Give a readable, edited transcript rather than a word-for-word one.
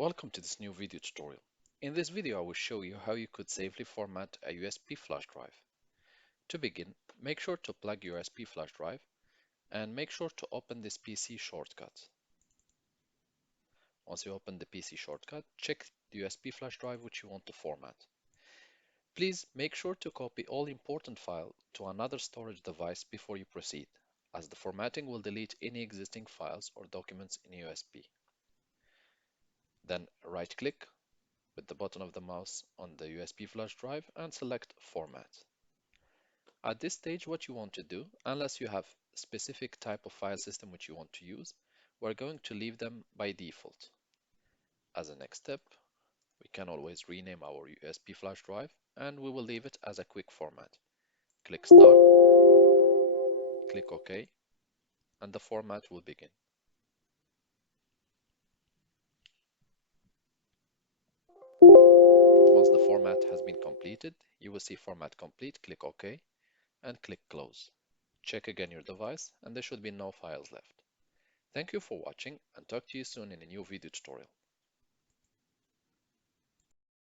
Welcome to this new video tutorial. In this video I will show you how you could safely format a USB flash drive. To begin, make sure to plug your USB flash drive and make sure to open this PC shortcut. Once you open the PC shortcut, check the USB flash drive which you want to format. Please make sure to copy all important files to another storage device before you proceed, as the formatting will delete any existing files or documents in USB. Then right-click with the button of the mouse on the USB flash drive and select Format. At this stage, what you want to do, unless you have a specific type of file system which you want to use, we're going to leave them by default. As a next step, we can always rename our USB flash drive and we will leave it as a quick format. Click Start, click OK, and the format will begin. Once the format has been completed, you will see Format Complete, click OK, and click Close. Check again your device and there should be no files left. Thank you for watching and talk to you soon in a new video tutorial.